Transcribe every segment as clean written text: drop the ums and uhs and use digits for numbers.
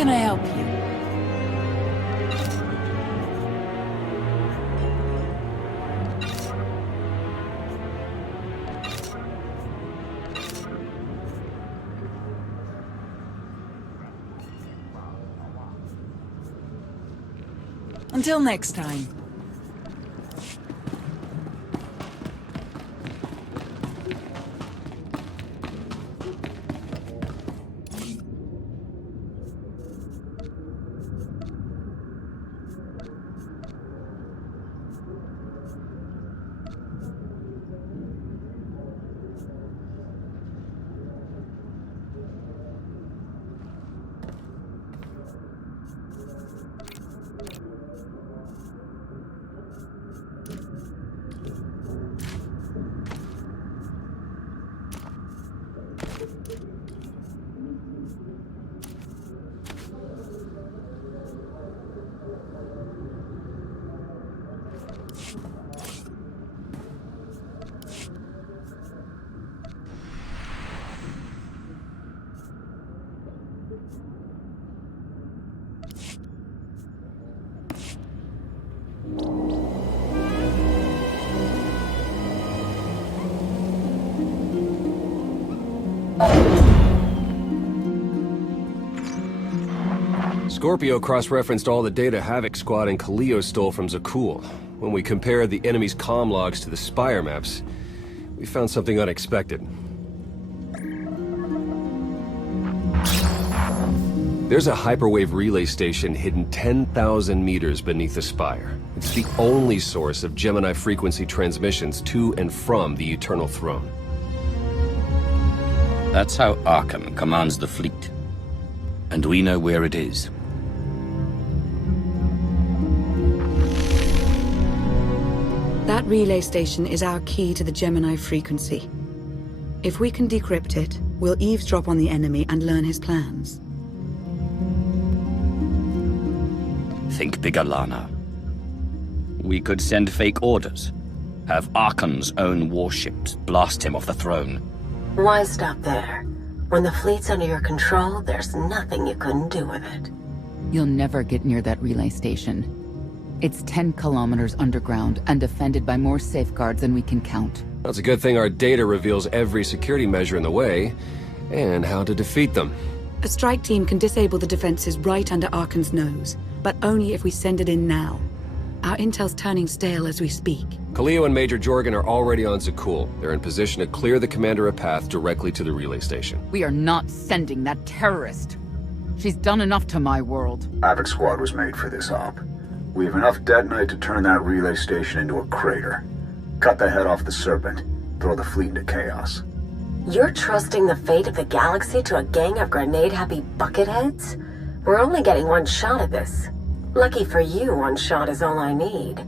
can I help you? Until next time. Scorpio cross-referenced all the data Havoc Squad and Kaleo stole from Zakul. When we compared the enemy's comm logs to the Spire maps, we found something unexpected. There's a hyperwave relay station hidden 10,000 meters beneath the Spire. It's the only source of Gemini frequency transmissions to and from the Eternal Throne. That's how Arkham commands the fleet. And we know where it is. That relay station is our key to the Gemini frequency. If we can decrypt it, we'll eavesdrop on the enemy and learn his plans. Think bigger, Lana. We could send fake orders. Have Arkhan's own warships blast him off the throne. Why stop there? When the fleet's under your control, there's nothing you couldn't do with it. You'll never get near that relay station. It's 10 kilometers underground and defended by more safeguards than we can count. That's a good thing our data reveals every security measure in the way, and how to defeat them. A strike team can disable the defenses right under Arkhan's nose, but only if we send it in now. Our intel's turning stale as we speak. Kaleo and Major Jorgen are already on Zakul. They're in position to clear the commander a path directly to the relay station. We are not sending that terrorist. She's done enough to my world. Havoc Squad was made for this op. We have enough detonite to turn that relay station into a crater. Cut the head off the Serpent. Throw the fleet into chaos. You're trusting the fate of the galaxy to a gang of grenade-happy bucketheads? We're only getting one shot at this. Lucky for you, one shot is all I need.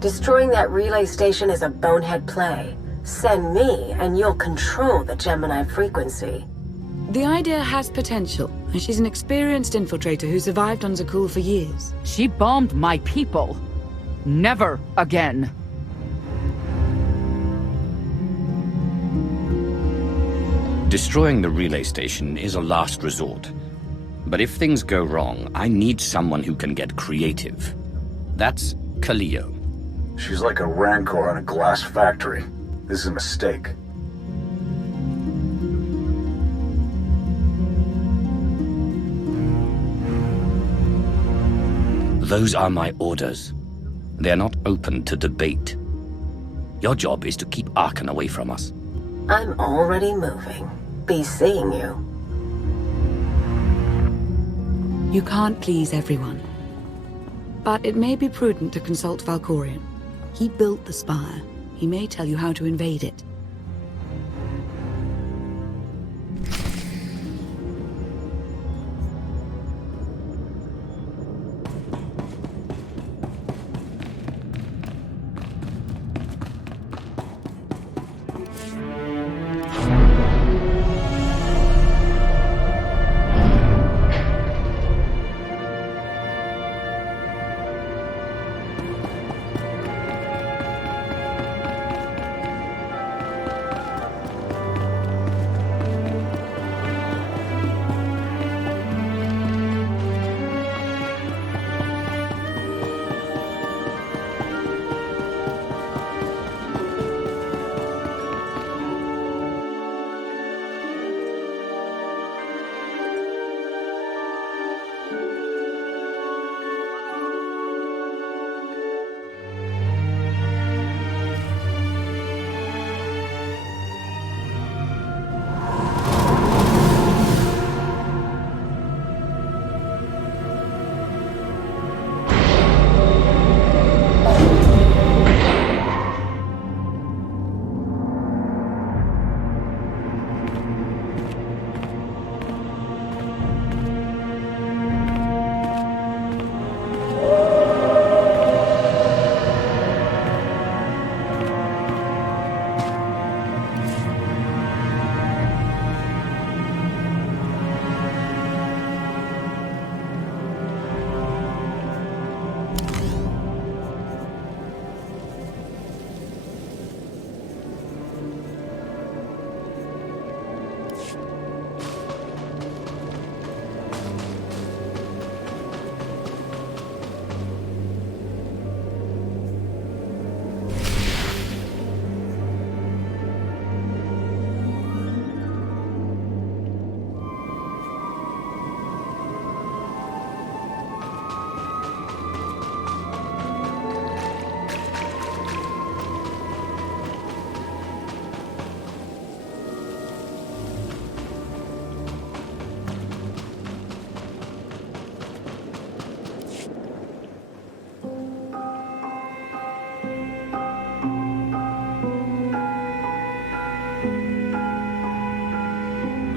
Destroying that relay station is a bonehead play. Send me, and you'll control the Gemini frequency. The idea has potential, and she's an experienced infiltrator who survived on Zakul for years. She bombed my people. Never again. Destroying the relay station is a last resort. But if things go wrong, I need someone who can get creative. That's Kaleo. She's like a rancor in a glass factory. This is a mistake. Those are my orders. They're not open to debate. Your job is to keep Arkhan away from us. I'm already moving. Be seeing you. You can't please everyone. But it may be prudent to consult Valkorion. He built the Spire. He may tell you how to invade it.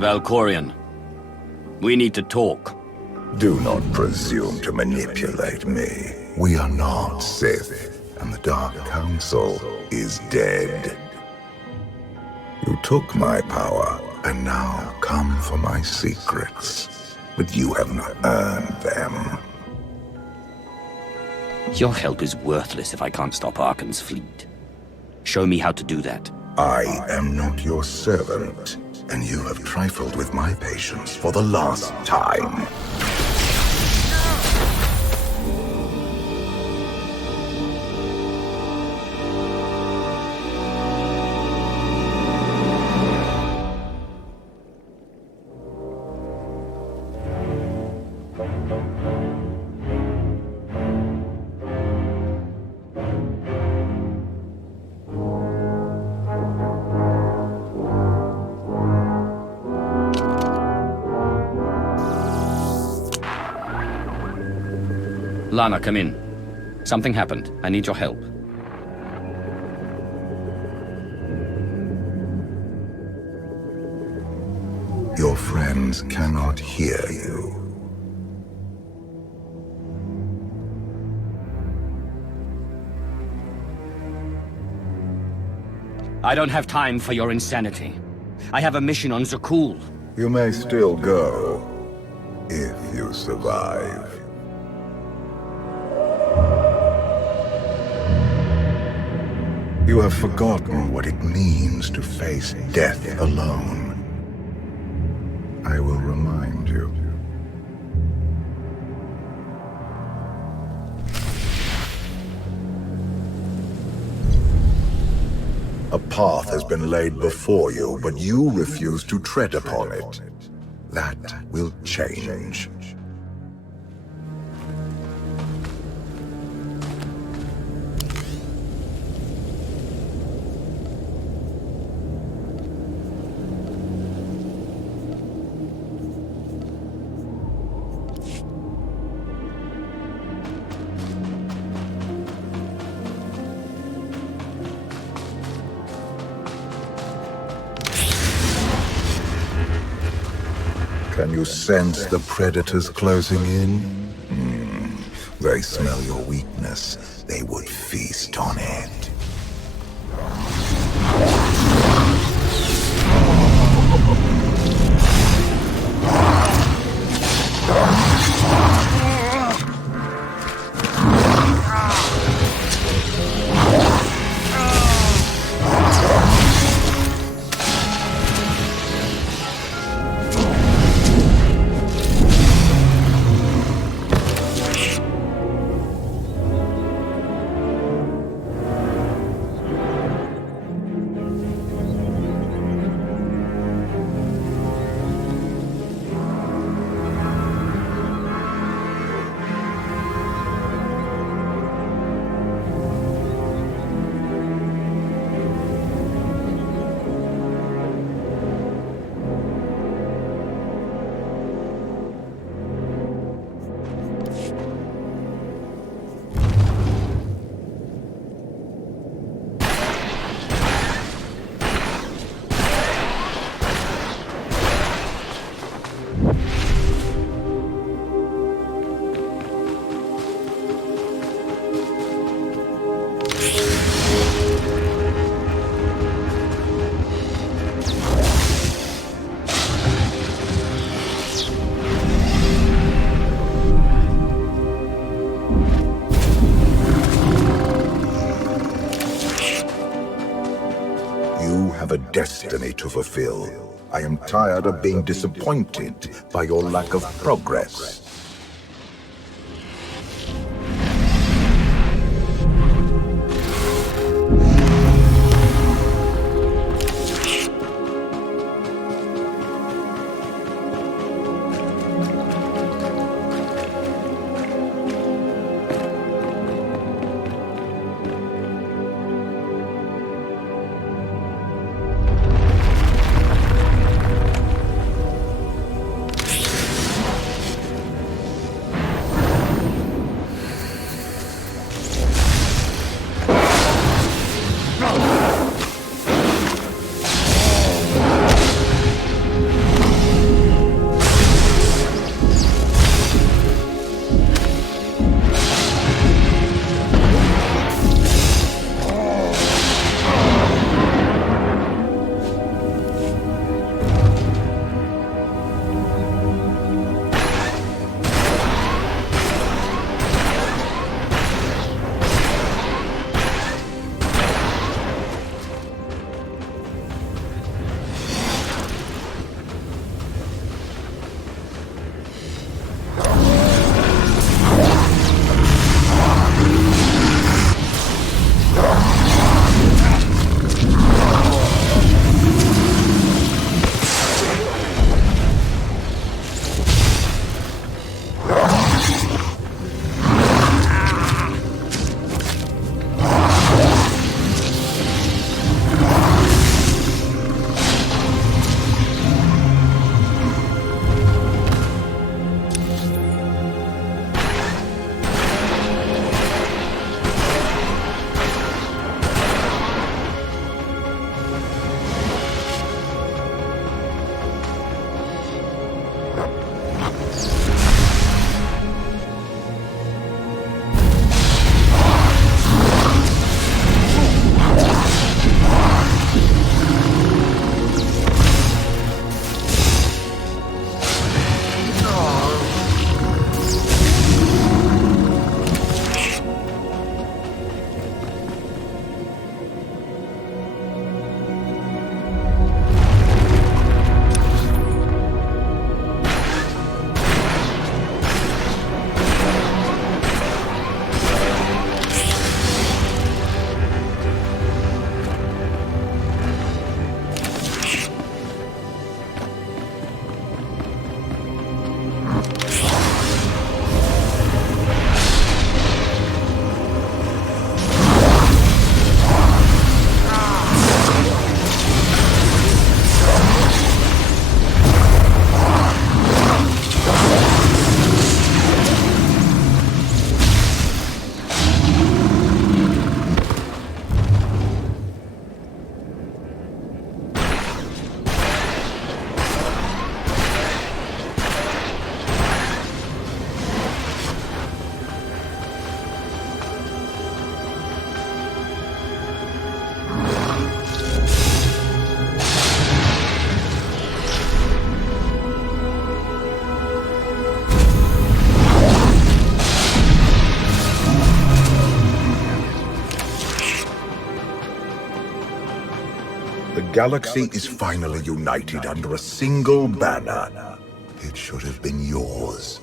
Valkorian. We need to talk. Do not presume to manipulate me. We are not Sith, and the Dark Council is dead. You took my power, and now come for my secrets. But you have not earned them. Your help is worthless if I can't stop Arkan's fleet. Show me how to do that. I am not your servant, and you have trifled with my patience for the last time. Lana, come in. Something happened. I need your help. Your friends cannot hear you. I don't have time for your insanity. I have a mission on Zakul. You may still go, if you survive. You have forgotten what it means to face death alone. I will remind you. A path has been laid before you, but you refuse to tread upon it. That will change. Can you sense the predators closing in? They smell your weakness. They would feast on it. Destiny to fulfill. I am tired of being disappointed by your lack of progress. galaxy is finally united under a single banner. It should have been yours.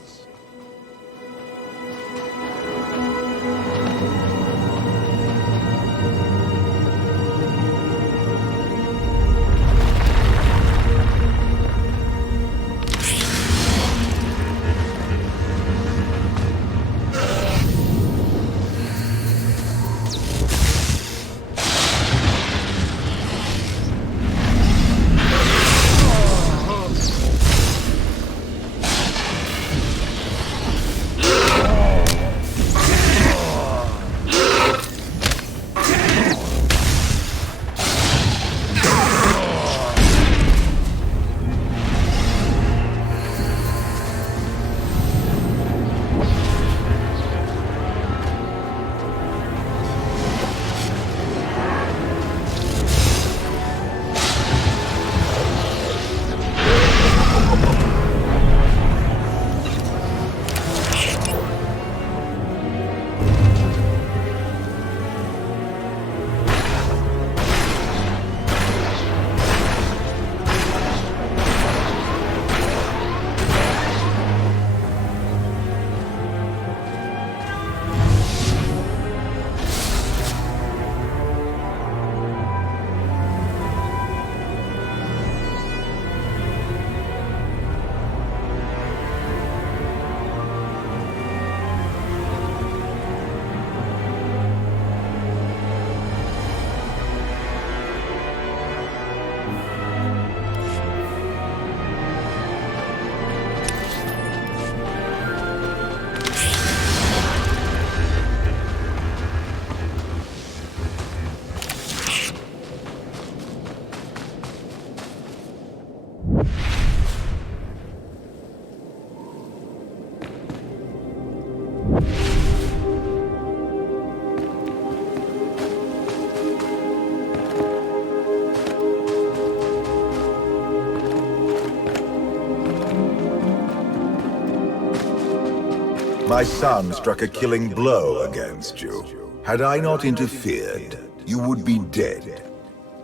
My son struck a killing blow against you. Had I not interfered, you would be dead.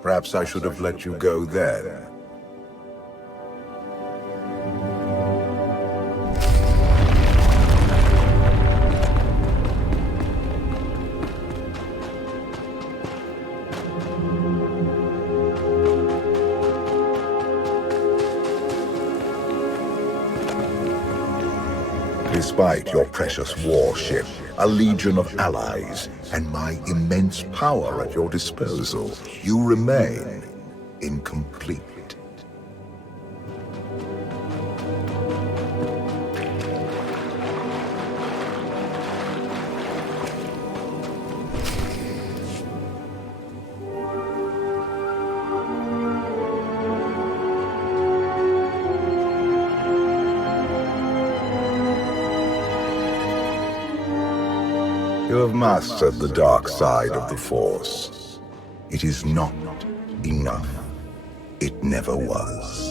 Perhaps I should have let you go then. Despite your precious warship, a legion of allies, and my immense power at your disposal, you remain incomplete. You have mastered the dark side of the Force. It is not enough. It never was.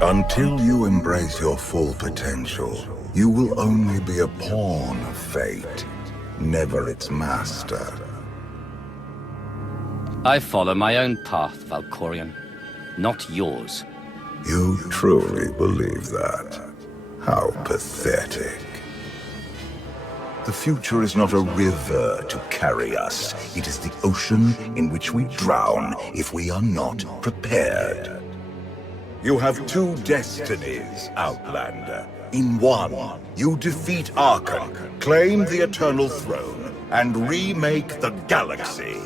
Until you embrace your full potential, you will only be a pawn of fate, never its master. I follow my own path, Valkorion, not yours. You truly believe that? How pathetic. The future is not a river to carry us. It is the ocean in which we drown if we are not prepared. You have two destinies, Outlander. In one, you defeat Archon, claim the Eternal Throne, and remake the galaxy.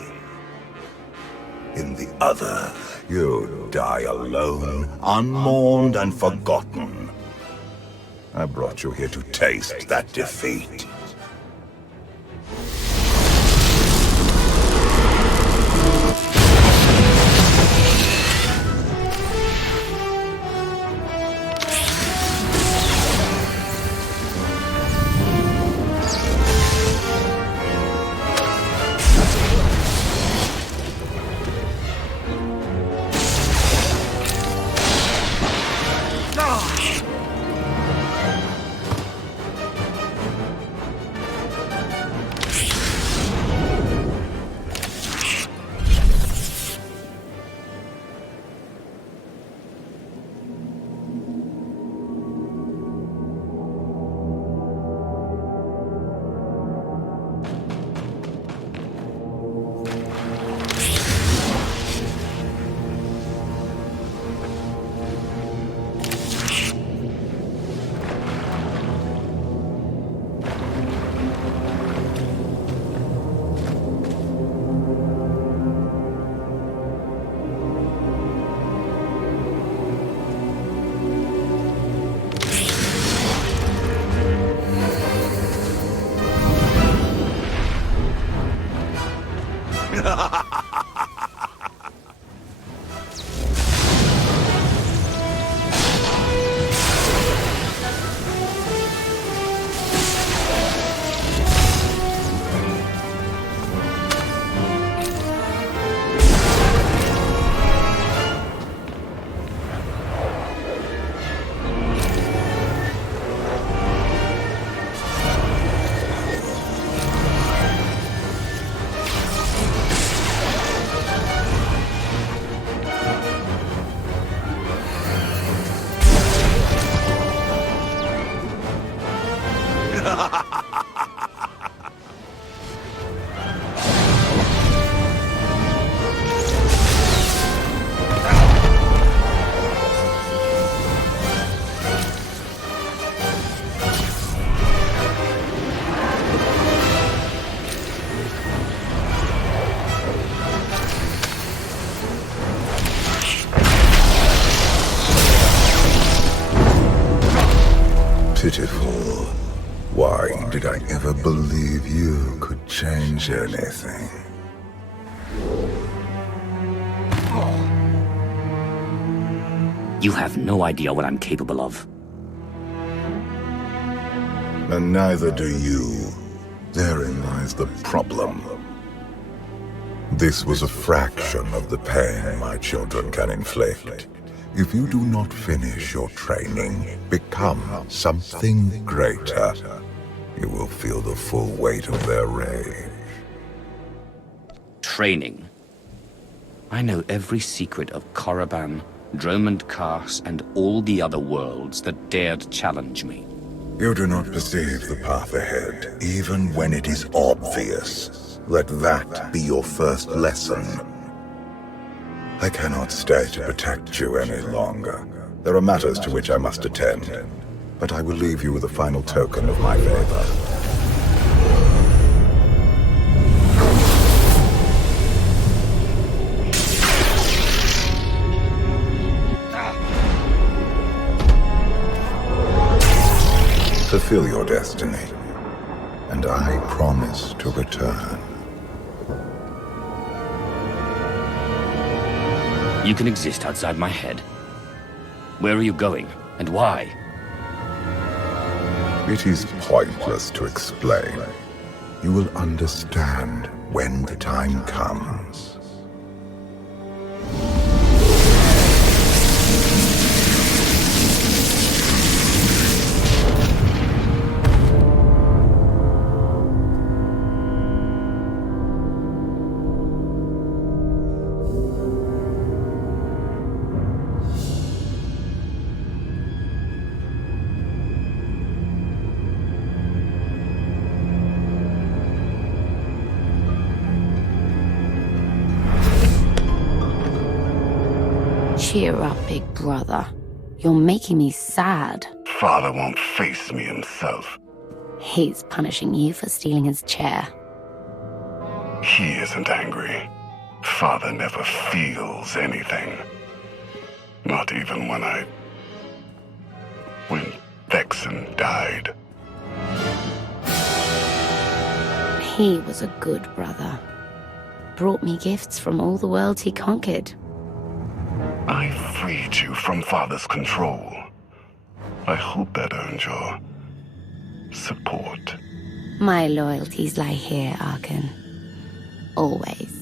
In the other, you die alone, unmourned and forgotten. I brought you here to taste that defeat. Pitiful. Why did I ever believe you could change anything? You have no idea what I'm capable of. And neither do you. Therein lies the problem. This was a fraction of the pain my children can inflict. If you do not finish your training, become something greater, you will feel the full weight of their rage. Training. I know every secret of Korriban, Dromund Kaas, and all the other worlds that dared challenge me. You do not perceive the path ahead, even when it is obvious. Let that be your first lesson. I cannot stay to protect you any longer. There are matters to which I must attend, but I will leave you with a final token of my favor. Fulfill your destiny, and I promise to return. You can exist outside my head. Where are you going, and why? It is pointless to explain. You will understand when the time comes. Cheer up, big brother. You're making me sad. Father won't face me himself. He's punishing you for stealing his chair. He isn't angry. Father never feels anything. Not even when Vexen died. He was a good brother. Brought me gifts from all the worlds he conquered. I freed you from Father's control. I hope that earned your support. My loyalties lie here, Arkan. Always.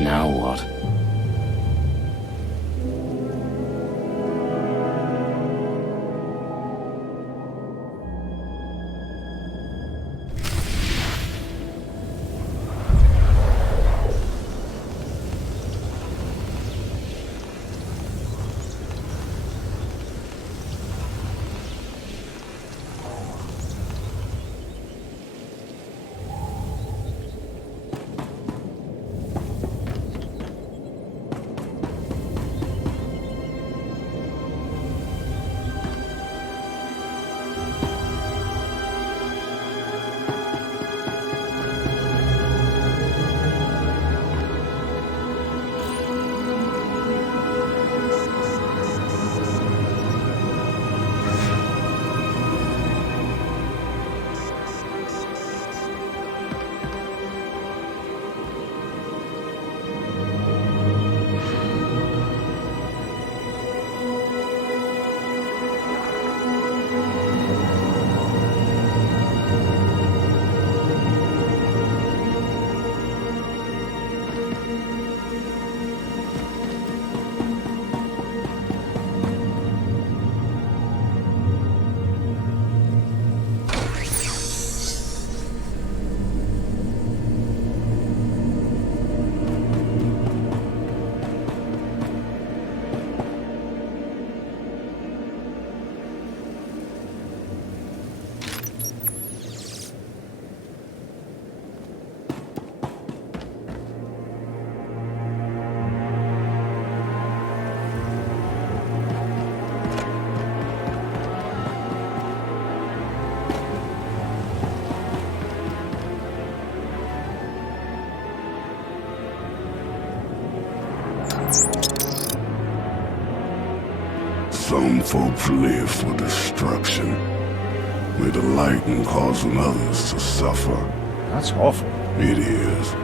Now what? Some folks live for destruction. They delight in causing others to suffer. That's awful. It is.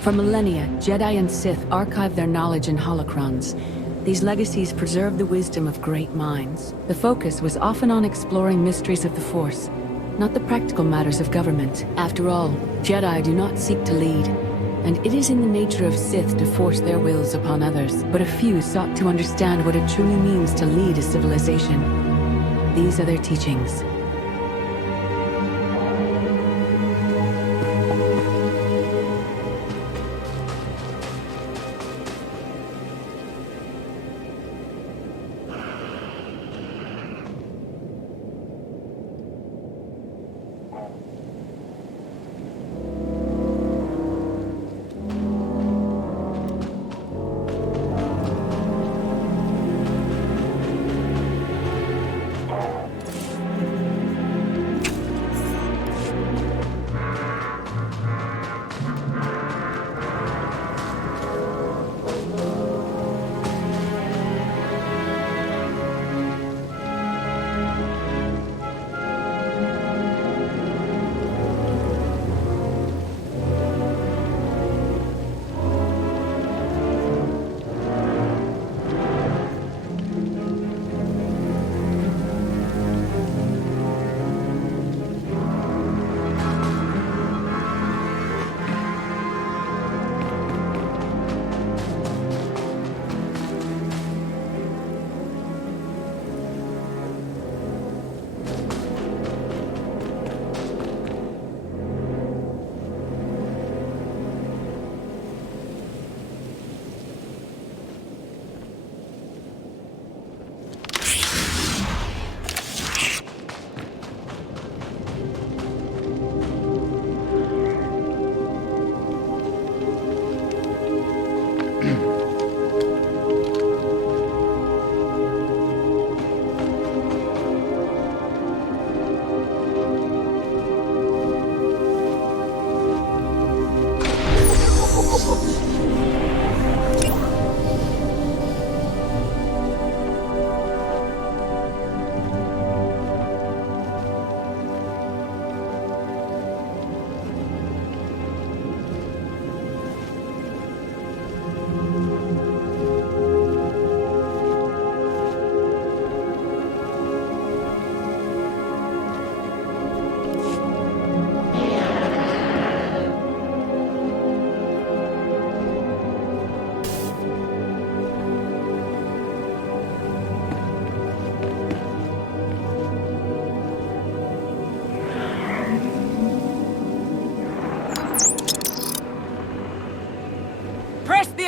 For millennia, Jedi and Sith archived their knowledge in holocrons. These legacies preserve the wisdom of great minds. The focus was often on exploring mysteries of the Force, not the practical matters of government. After all, Jedi do not seek to lead, and it is in the nature of Sith to force their wills upon others. But a few sought to understand what it truly means to lead a civilization. These are their teachings.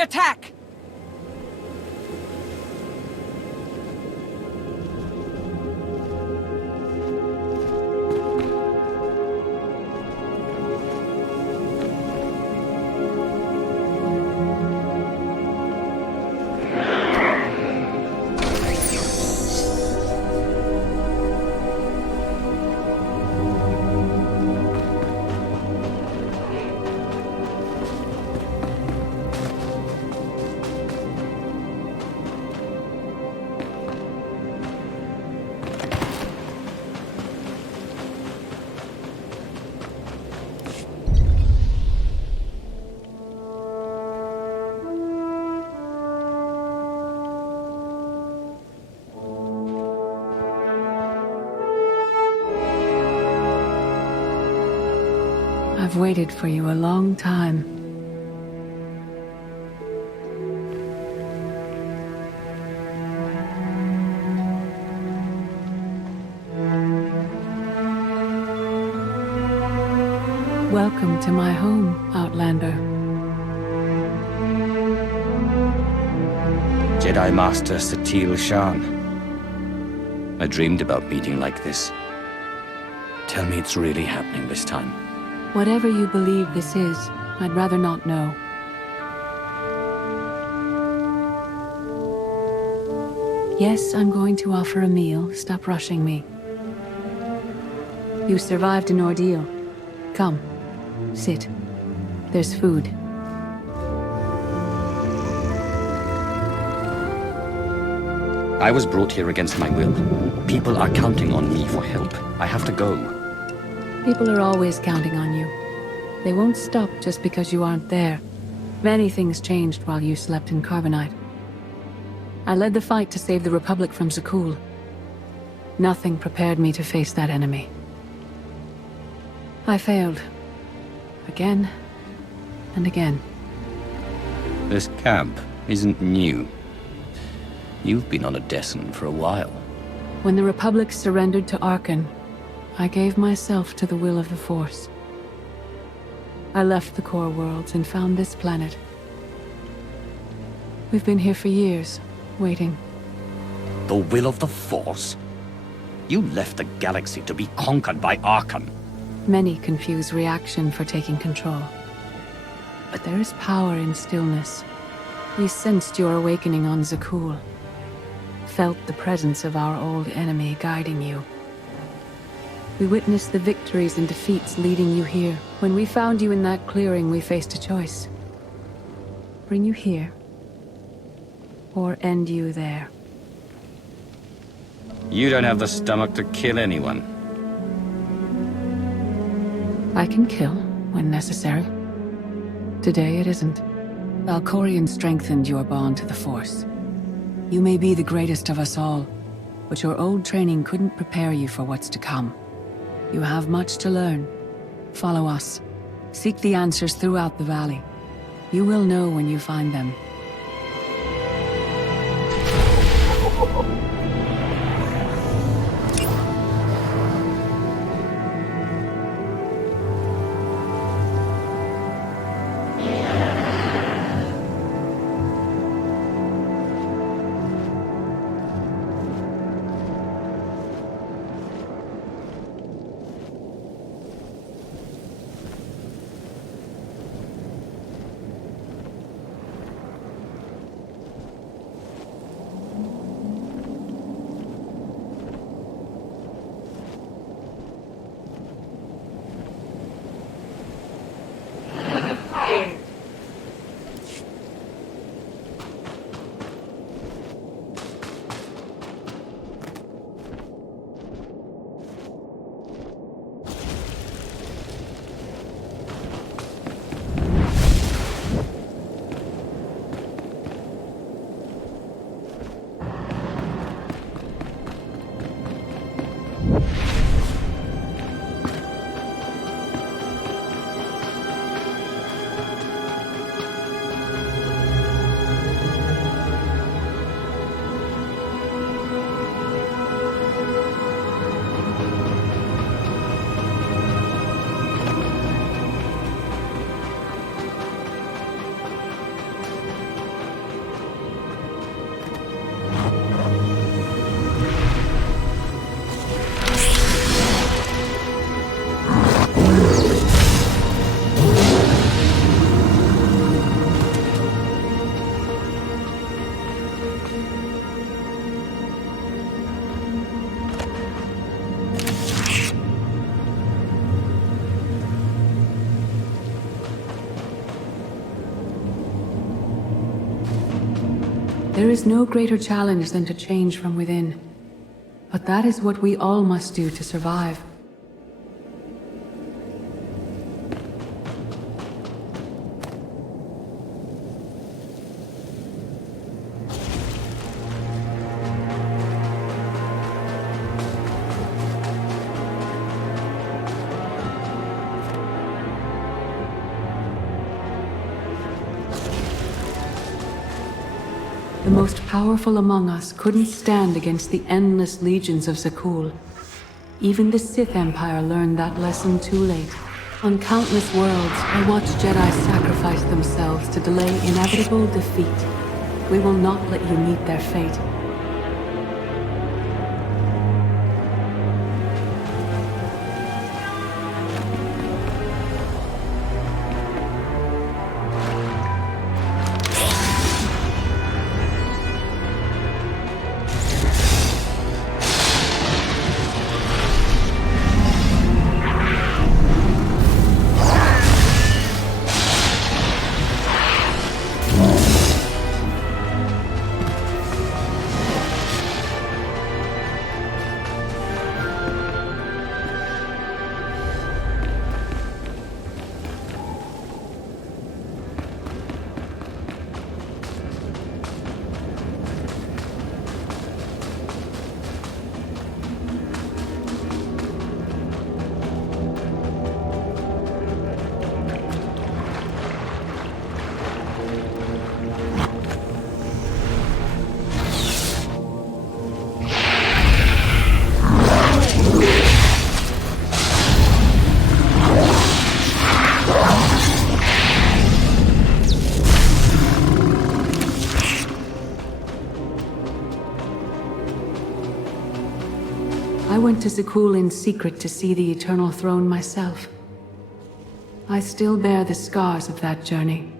Attack! I've waited for you a long time. Welcome to my home, Outlander. Jedi Master Satil Shan. I dreamed about meeting like this. Tell me it's really happening this time. Whatever you believe this is, I'd rather not know. Yes, I'm going to offer a meal. Stop rushing me. You survived an ordeal. Come, sit. There's food. I was brought here against my will. People are counting on me for help. I have to go. People are always counting on you. They won't stop just because you aren't there. Many things changed while you slept in Carbonite. I led the fight to save the Republic from Zakul. Nothing prepared me to face that enemy. I failed. Again and again. This camp isn't new. You've been on a descent for a while. When the Republic surrendered to Arkan, I gave myself to the will of the Force. I left the core worlds and found this planet. We've been here for years, waiting. The will of the Force? You left the galaxy to be conquered by Arkan. Many confuse reaction for taking control. But there is power in stillness. We sensed your awakening on Zakul. Felt the presence of our old enemy guiding you. We witnessed the victories and defeats leading you here. When we found you in that clearing, we faced a choice. Bring you here, or end you there. You don't have the stomach to kill anyone. I can kill, when necessary. Today it isn't. Valkorion strengthened your bond to the Force. You may be the greatest of us all, but your old training couldn't prepare you for what's to come. You have much to learn. Follow us. Seek the answers throughout the valley. You will know when you find them. There is no greater challenge than to change from within. But that is what we all must do to survive. most powerful among us couldn't stand against the endless legions of Zakul. Even the Sith Empire learned that lesson too late. On countless worlds, I watched Jedi sacrifice themselves to delay inevitable defeat. We will not let you meet their fate. I went to Zakul in secret to see the Eternal Throne myself. I still bear the scars of that journey.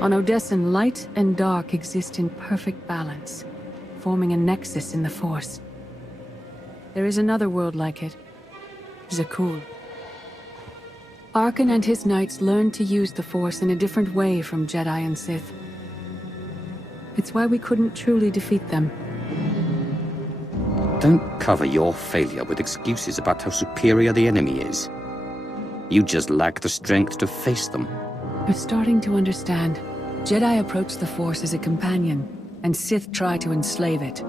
On Odessen, light and dark exist in perfect balance, forming a nexus in the Force. There is another world like it, Zakul. Arkan and his knights learned to use the Force in a different way from Jedi and Sith. It's why we couldn't truly defeat them. Don't cover your failure with excuses about how superior the enemy is. You just lack the strength to face them. You're starting to understand. Jedi approach the Force as a companion, and Sith try to enslave it.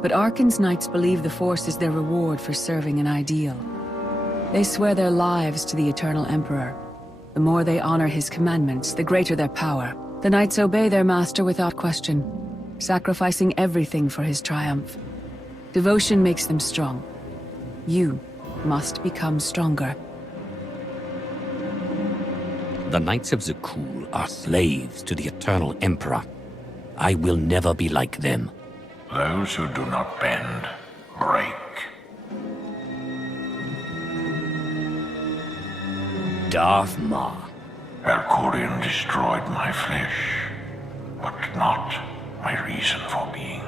But Arkan's knights believe the Force is their reward for serving an ideal. They swear their lives to the Eternal Emperor. The more they honor his commandments, the greater their power. The knights obey their master without question, sacrificing everything for his triumph. Devotion makes them strong. You must become stronger. The Knights of Zakul are slaves to the Eternal Emperor. I will never be like them. Those who do not bend, break. Darth Maul. Elkorian destroyed my flesh, but not my reason for being.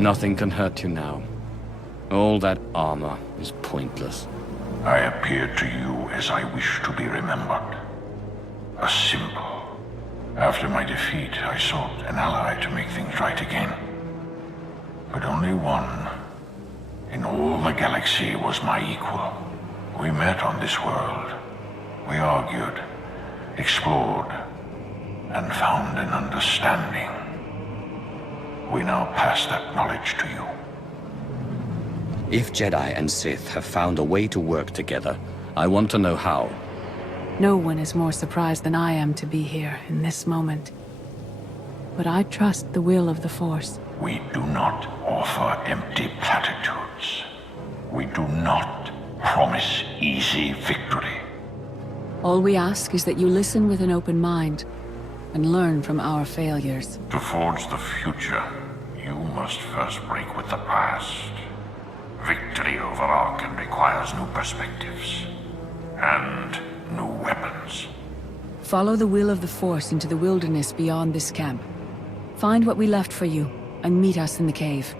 Nothing can hurt you now. All that armor is pointless. I appeared to you as I wish to be remembered. A symbol. After my defeat, I sought an ally to make things right again. But only one in all the galaxy was my equal. We met on this world. We argued, explored, and found an understanding. We now pass that knowledge to you. If Jedi and Sith have found a way to work together, I want to know how. No one is more surprised than I am to be here in this moment. But I trust the will of the Force. We do not offer empty platitudes. We do not promise easy victory. All we ask is that you listen with an open mind and learn from our failures. To forge the future, you must first break with the past. Victory over Arkham requires new perspectives and new weapons. Follow the will of the Force into the wilderness beyond this camp. Find what we left for you, and meet us in the cave.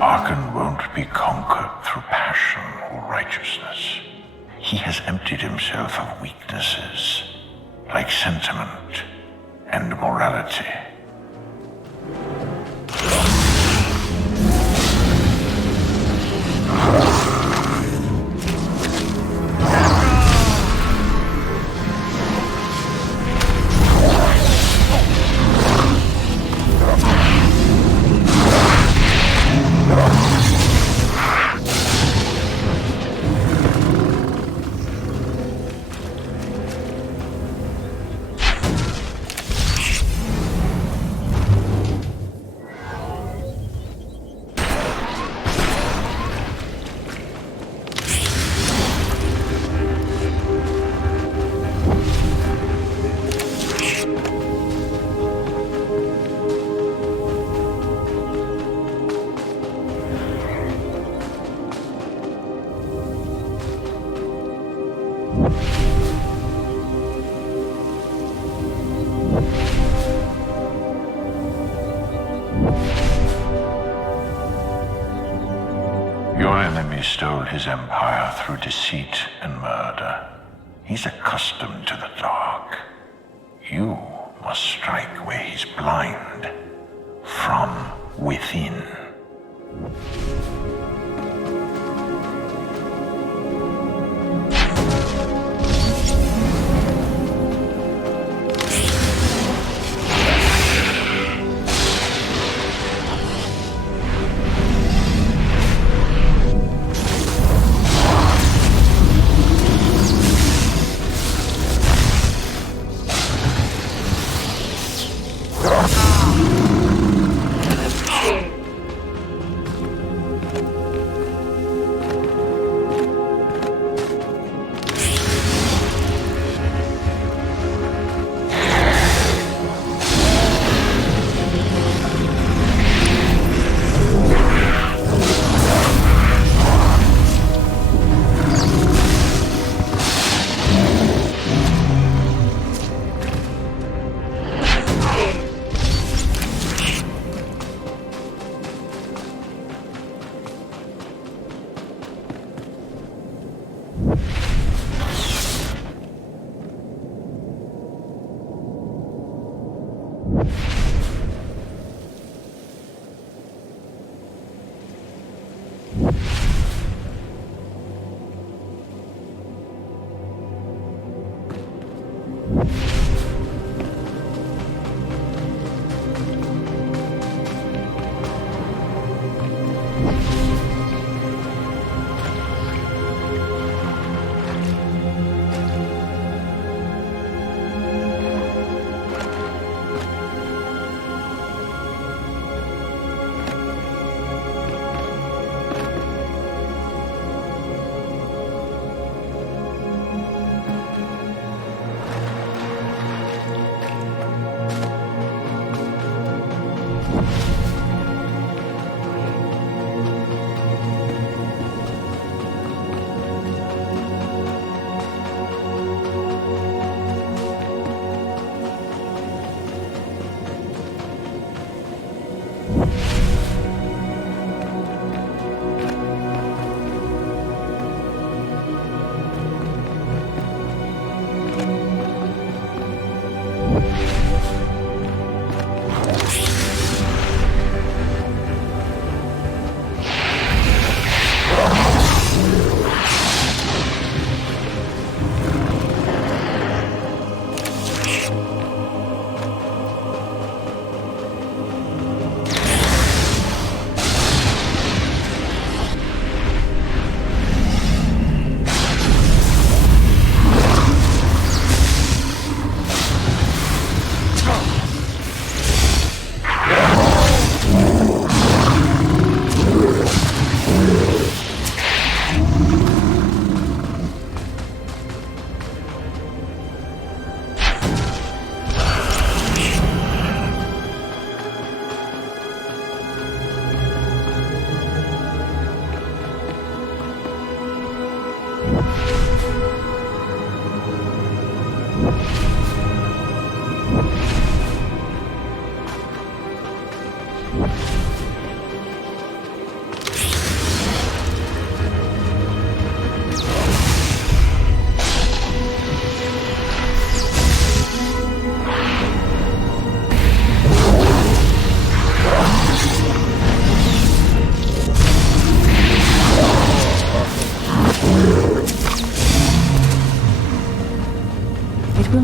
Arkham won't be conquered through passion or righteousness. He has emptied himself of weaknesses, like sentiment and morality. Your enemy stole his empire through deceit and murder. He's accustomed to the dark. You must strike where he's blind, from within.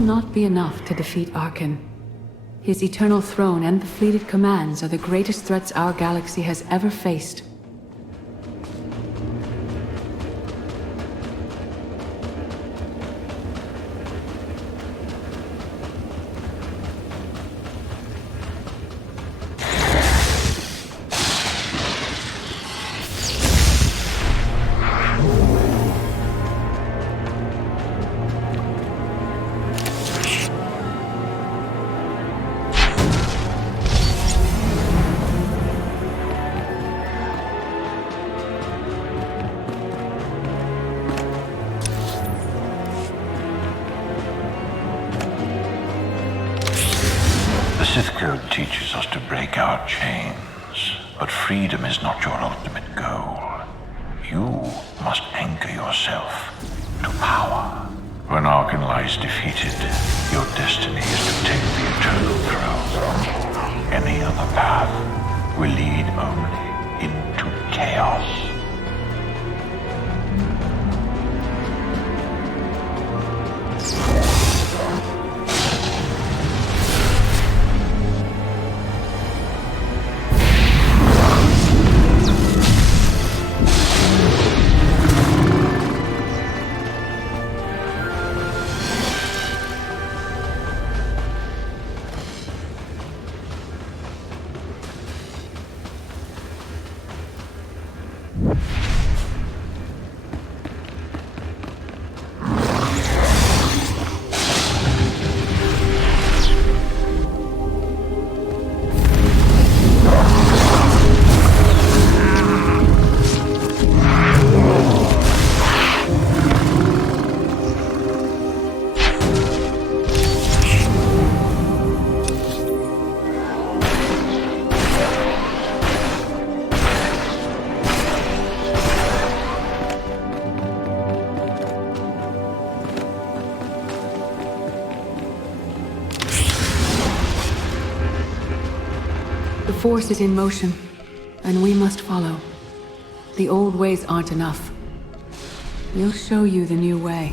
Not be enough to defeat Arkan. His eternal throne and the fleeted commands are the greatest threats our galaxy has ever faced. The Sith Code teaches us to break our chains, but freedom is not your ultimate goal. You must anchor yourself to power. When Arkan lies defeated, your destiny is to take the eternal throne. Any other path will lead only into chaos. The Force is in motion, and we must follow. The old ways aren't enough. We'll show you the new way.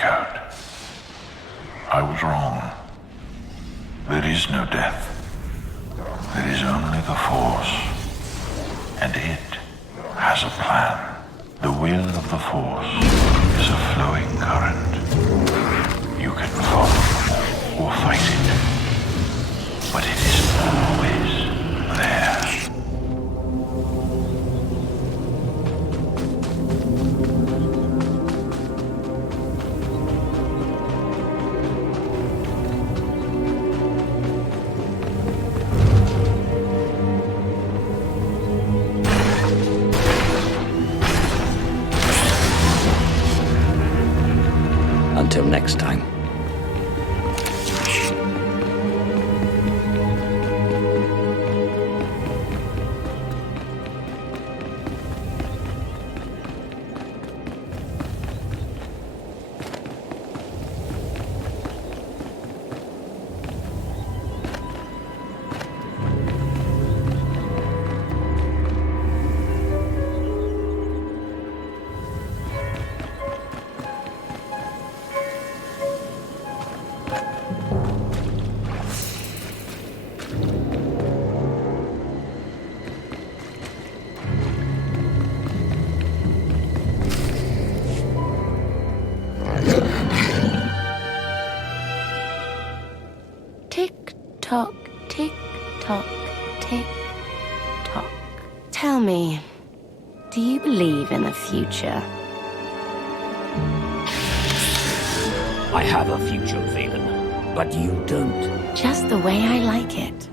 work out. I was wrong. There is no death. There is only the Force. And it has a plan. The will of the Force is a flowing current. You can follow or fight it. But it is always there. Until next time. Tick-tock, tick-tock, tick-tock. Tell me, do you believe in the future? I have a future, Valen, but you don't. Just the way I like it.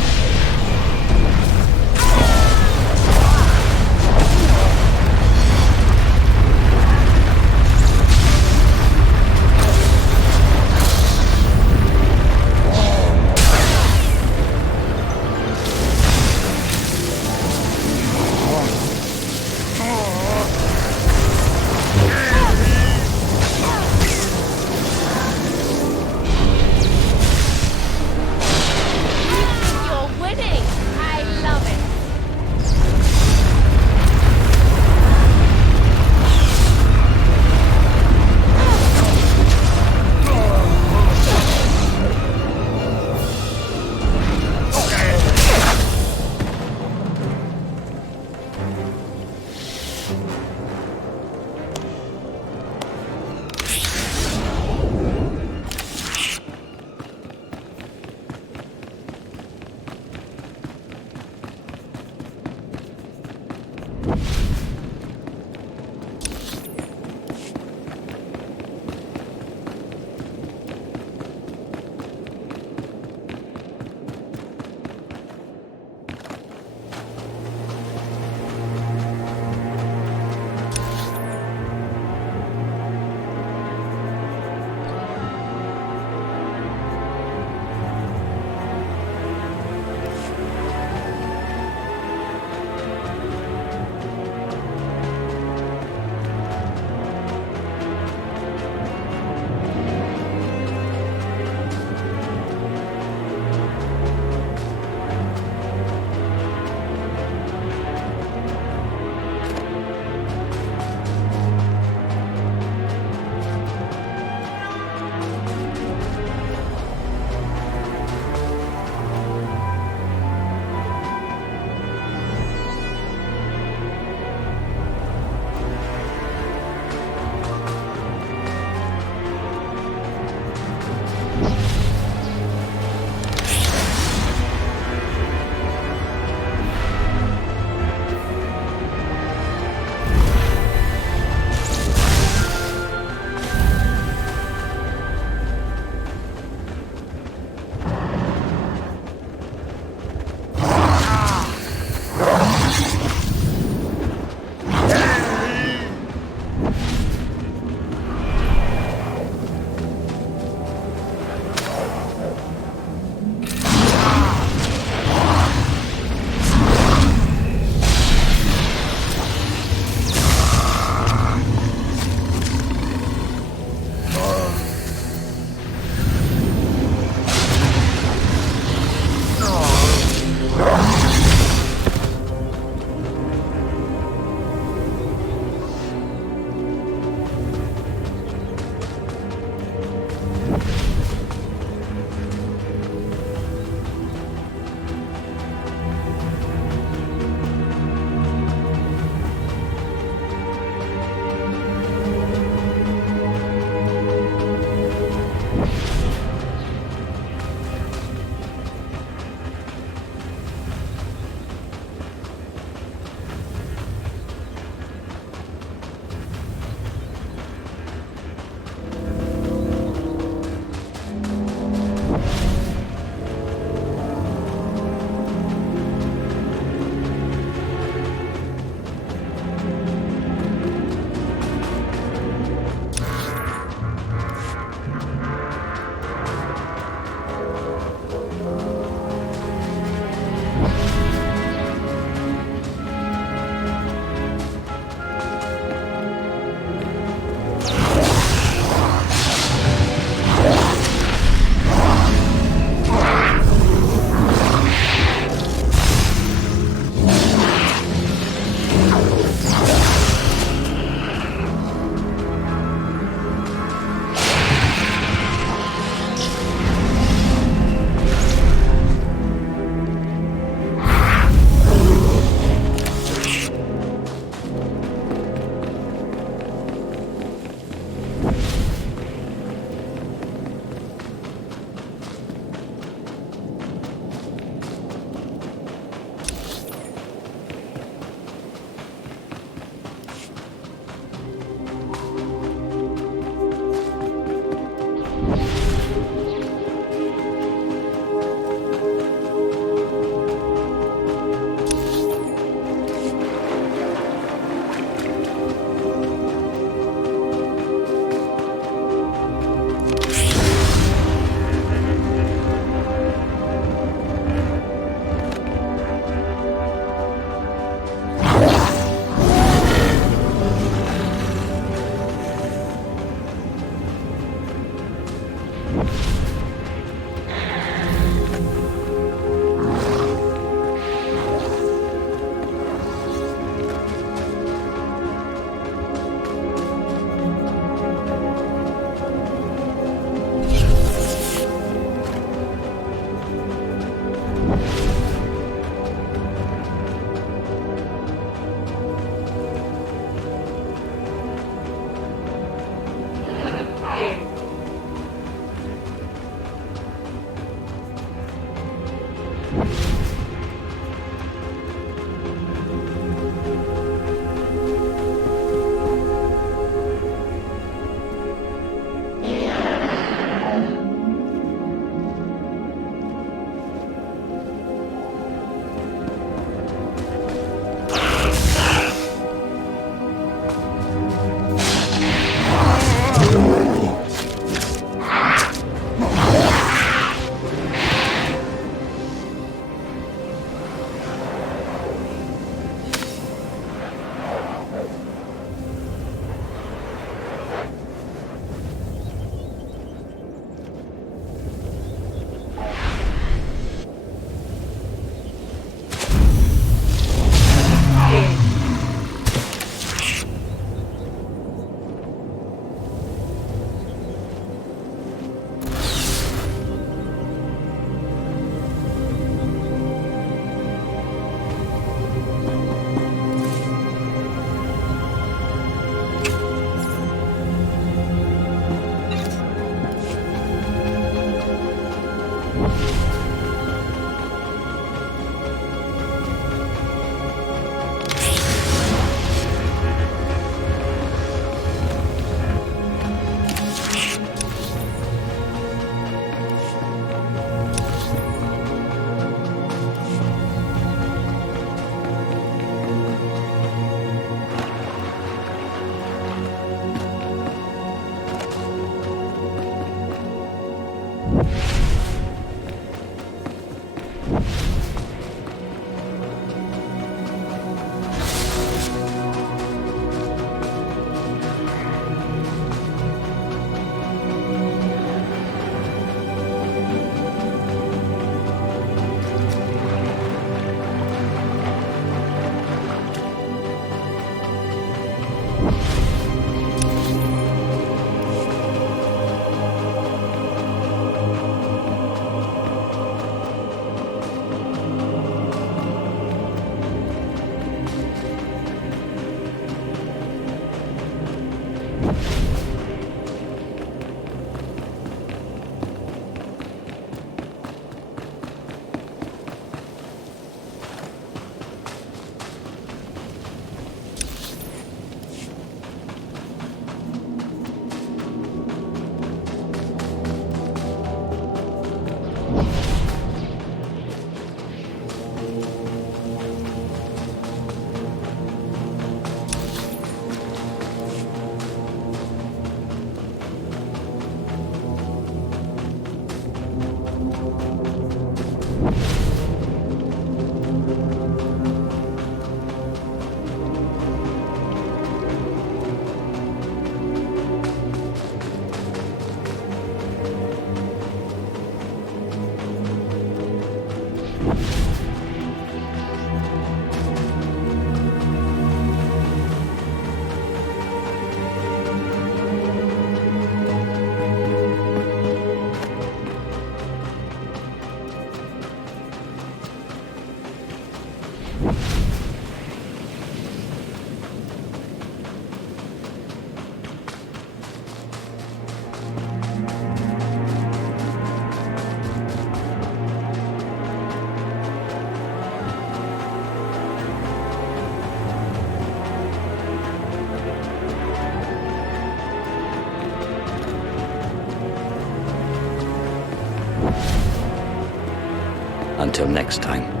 Until next time.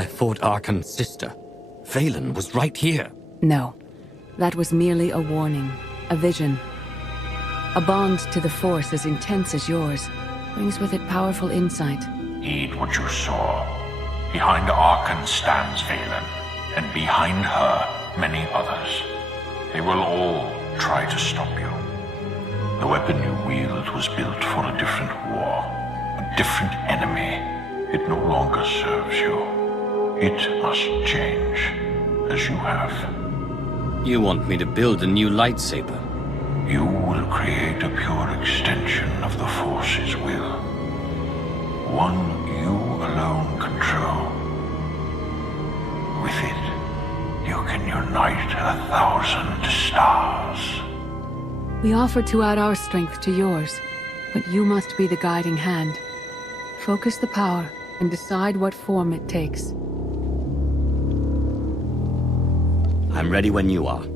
I fought Arkan's sister. Valen was right here. No. That was merely a warning. A vision. A bond to the Force as intense as yours brings with it powerful insight. Heed what you saw. Behind Arkan stands Valen, and behind her, many others. They will all try to stop you. The weapon you wield was built for a different war, a different enemy. It no longer serves you. It must change, as you have. You want me to build a new lightsaber? You will create a pure extension of the Force's will. One you alone control. With it, you can unite 1,000 stars. We offer to add our strength to yours, but you must be the guiding hand. Focus the power and decide what form it takes. I'm ready when you are.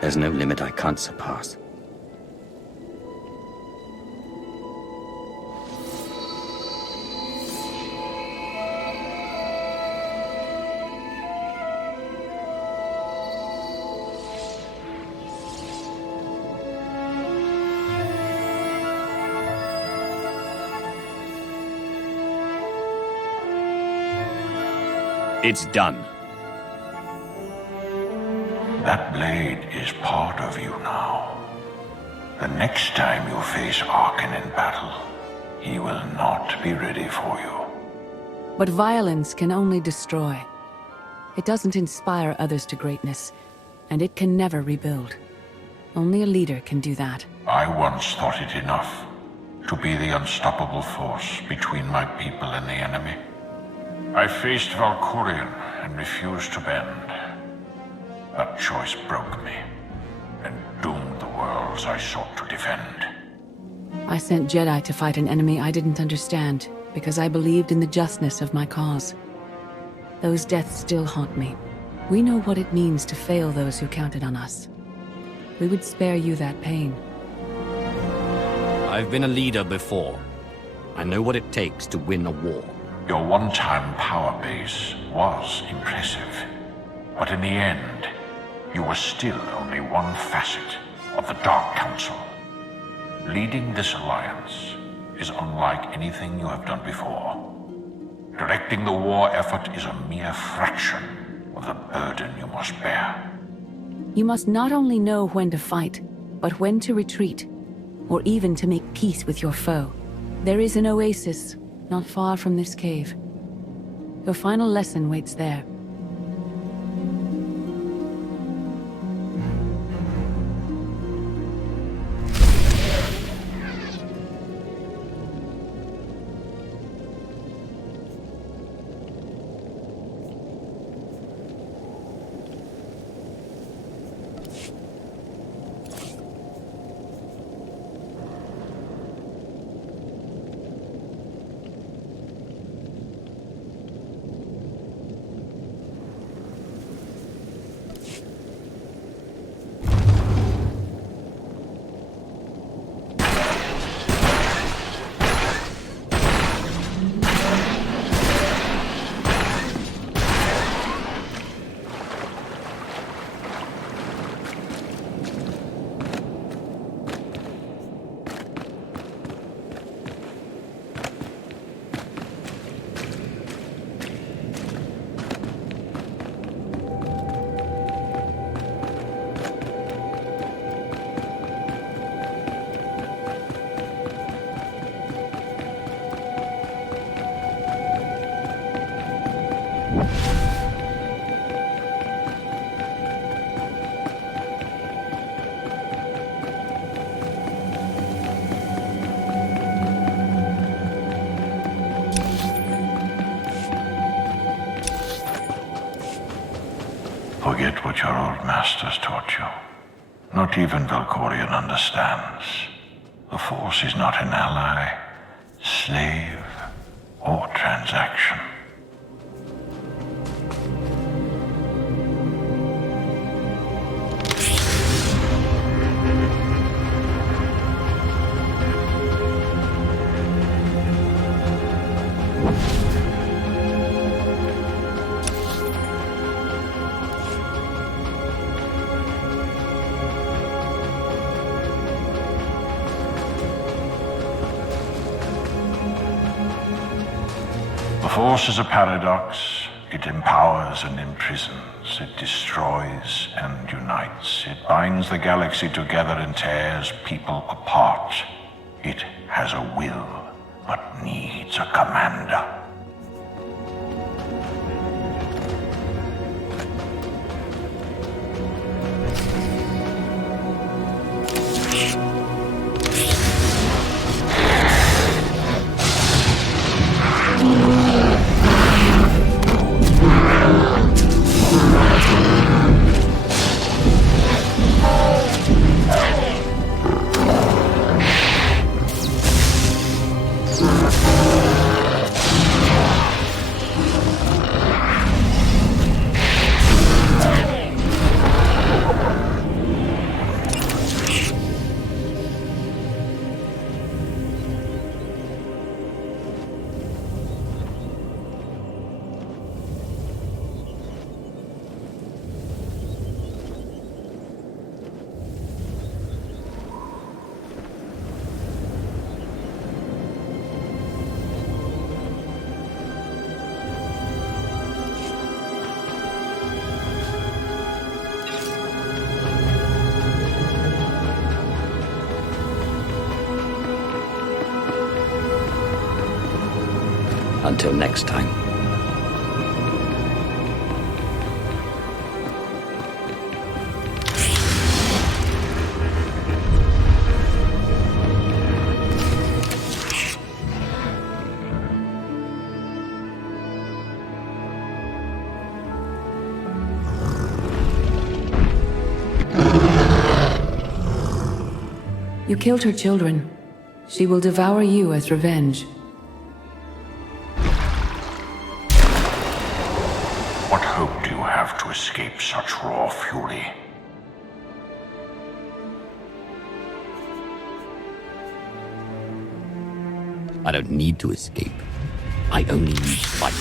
There's no limit I can't surpass. It's done. That blade is part of you now. The next time you face Arkan in battle, he will not be ready for you. But violence can only destroy. It doesn't inspire others to greatness, and it can never rebuild. Only a leader can do that. I once thought it enough to be the unstoppable force between my people and the enemy. I faced Valkorion and refused to bend. That choice broke me, and doomed the worlds I sought to defend. I sent Jedi to fight an enemy I didn't understand, because I believed in the justness of my cause. Those deaths still haunt me. We know what it means to fail those who counted on us. We would spare you that pain. I've been a leader before. I know what it takes to win a war. Your one-time power base was impressive, but in the end, you were still only one facet of the Dark Council. Leading this alliance is unlike anything you have done before. Directing the war effort is a mere fraction of the burden you must bear. You must not only know when to fight, but when to retreat, or even to make peace with your foe. There is an oasis not far from this cave. Your final lesson waits there. Forget what your old masters taught you. Not even Valkorion understands. The Force is not an ally, slave, or transaction. The Force is a paradox. It empowers and imprisons. It destroys and unites. It binds the galaxy together and tears people apart. It has a will, but needs a commander. Until next time. You killed her children. She will devour you as revenge. What hope do you have to escape such raw fury? I don't need to escape. I only need to fight.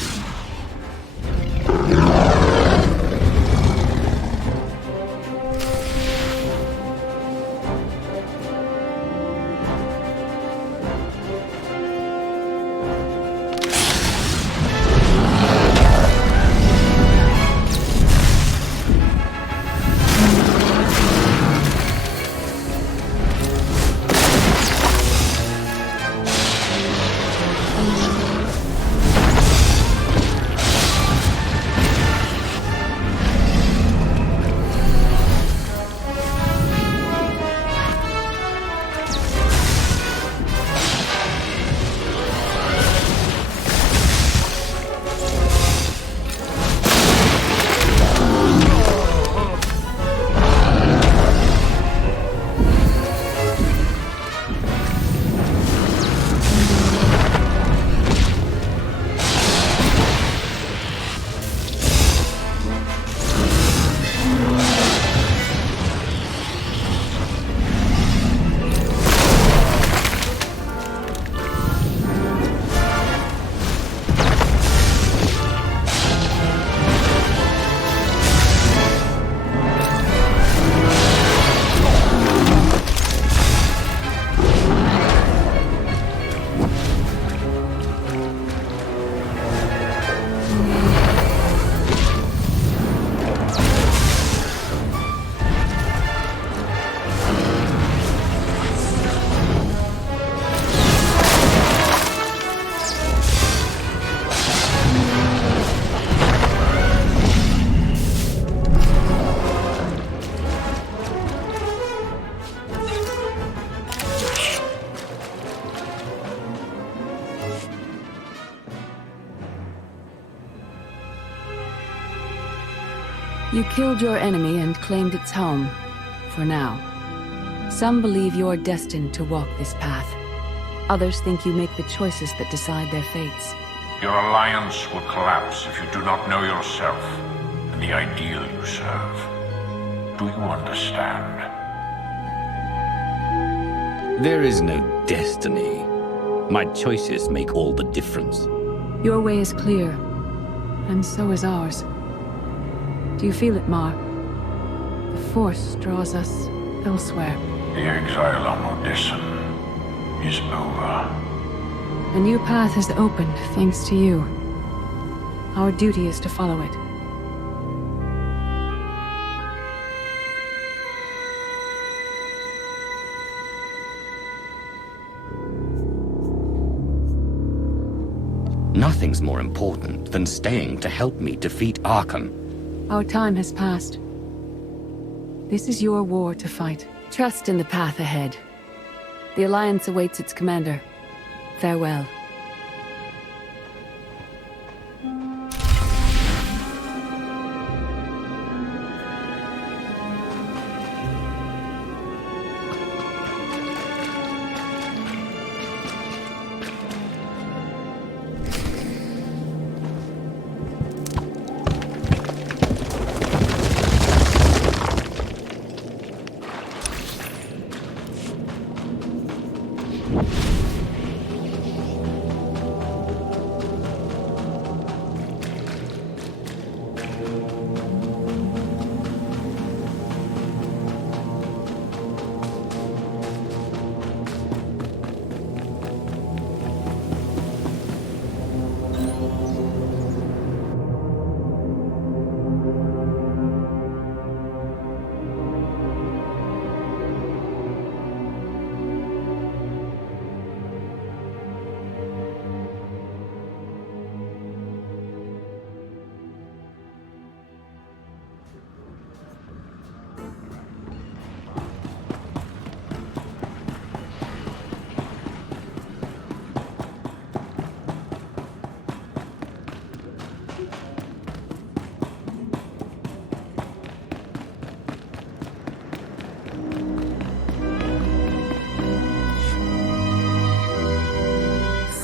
You killed your enemy and claimed its home. For now. Some believe you're destined to walk this path. Others think you make the choices that decide their fates. Your alliance will collapse if you do not know yourself and the ideal you serve. Do you understand? There is no destiny. My choices make all the difference. Your way is clear, and so is ours. Do you feel it, Mar? The Force draws us elsewhere. The exile on Odyssey is over. A new path has opened, thanks to you. Our duty is to follow it. Nothing's more important than staying to help me defeat Arkham. Our time has passed. This is your war to fight. Trust in the path ahead. The Alliance awaits its commander. Farewell.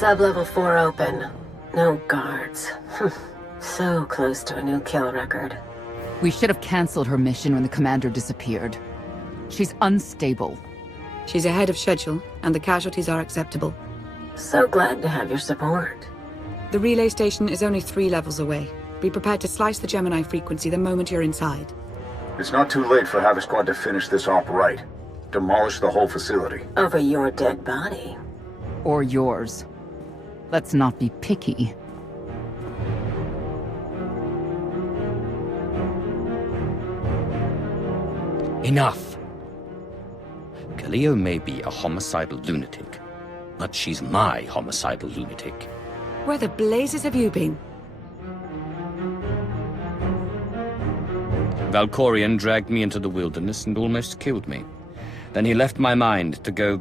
Sub-level 4 open. No guards. So close to a new kill record. We should have canceled her mission when the commander disappeared. She's unstable. She's ahead of schedule, and the casualties are acceptable. So glad to have your support. The relay station is only 3 levels away. Be prepared to slice the Gemini frequency the moment you're inside. It's not too late for Havoc Squad to finish this op right. Demolish the whole facility. Over your dead body. Or yours. Let's not be picky. Enough! Kaleo may be a homicidal lunatic, but she's my homicidal lunatic. Where the blazes have you been? Valkorion dragged me into the wilderness and almost killed me. Then he left my mind to go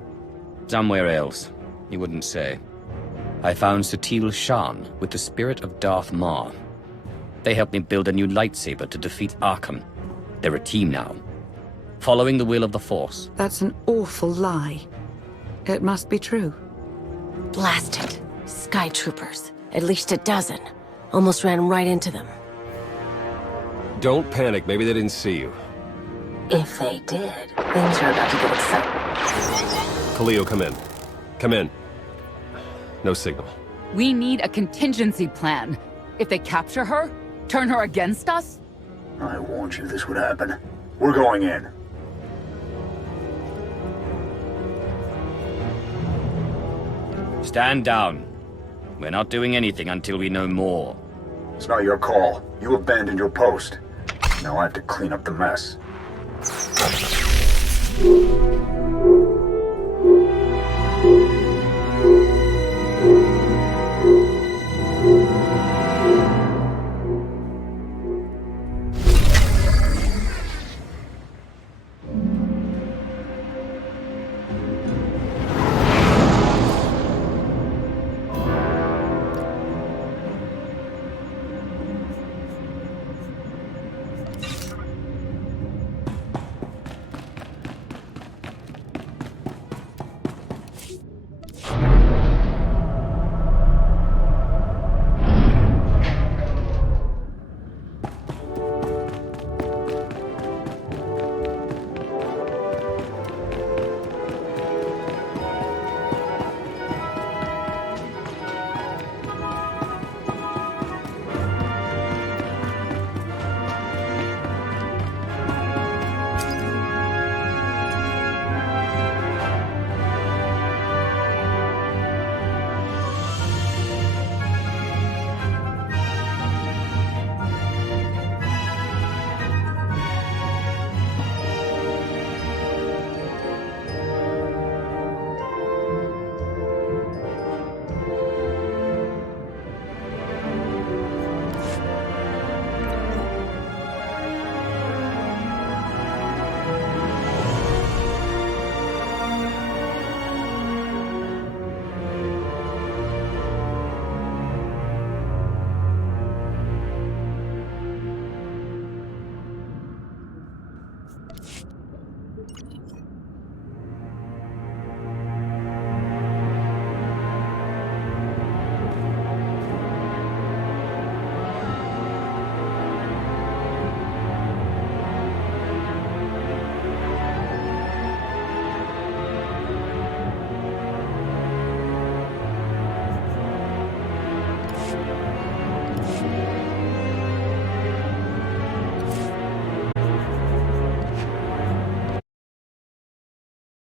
somewhere else. He wouldn't say. I found Satil Shan with the spirit of Darth Maul. They helped me build a new lightsaber to defeat Arkham. They're a team now, following the will of the Force. That's an awful lie. It must be true. Blast it. Sky troopers. At least a dozen. Almost ran right into them. Don't panic, maybe they didn't see you. If they did, things are about to get exciting. Kaleo, come in. Come in. No signal. We need a contingency plan. If they capture her, turn her against us? I warned you this would happen. We're going in. Stand down. We're not doing anything until we know more. It's not your call. You abandoned your post. Now I have to clean up the mess.